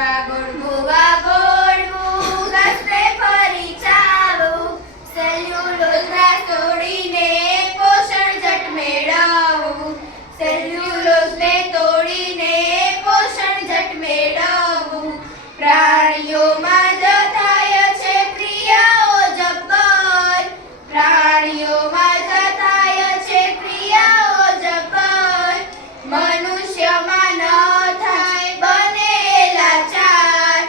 મૂવા ગોળવું રસ્તે ફરી ચાલવું સેલ્યુલોઝના તોડીને પોષણ જટ મેળવવું સેલ્યુલોઝને તોડીને પોષણ જટ મેળવવું પ્રાણીઓમાં જ થાય છે ક્રિયાઓ જબ્બર પ્રાણીઓમાં જ થાય છે ક્રિયાઓ જબ્બર મનુષ્યમાં ન થાય બને લાચાર